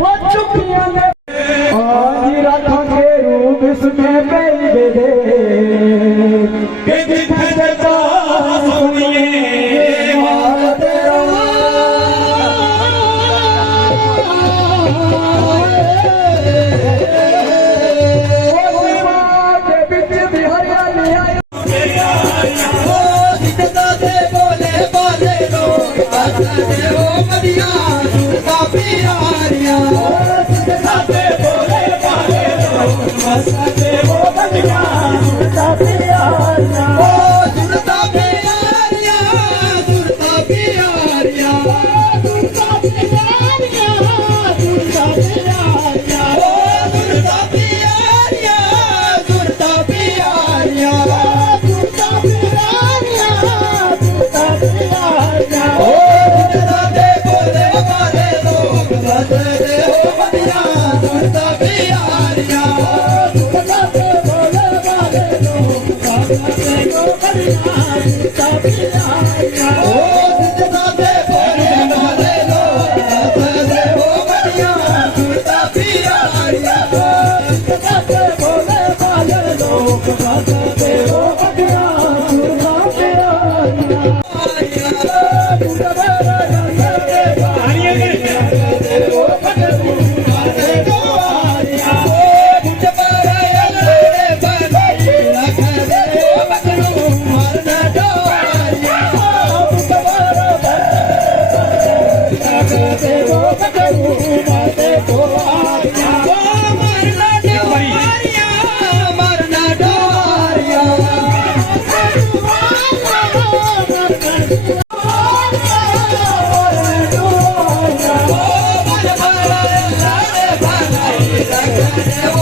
वो चुकिया ने आज रात के रूप इसमें बैठे के जिधर जा सुनिए हाल तेरा वो मां के बीच भी हरियाली आई ओ जितना दे बोले बोले रो आता दे ओ मदिया सुरता प्यारिया जितना दे बोले बोले रो आता दे ओ मदिया सुरता प्यारिया ओ सुरता प्यारिया सुरता प्यारिया सुरता प्यारिया सुरता प्यारिया ओ सुरता प्यारिया सुरता प्यारिया सुरता प्यारिया सुरता प्यारिया ओ जितना दे बोले बोले लोग बस दे ओ मदिया सुरता प्यारिया सुरता दे बोले बोले लोग बस दे ओ मदिया सुरता प्यारिया ओ जितना दे बोले बोले लोग बस दे ओ मदिया सुरता प्यारिया जितना दे बोले बोले लोग बस दे ओ मदिया सुरता प्यारिया Oh,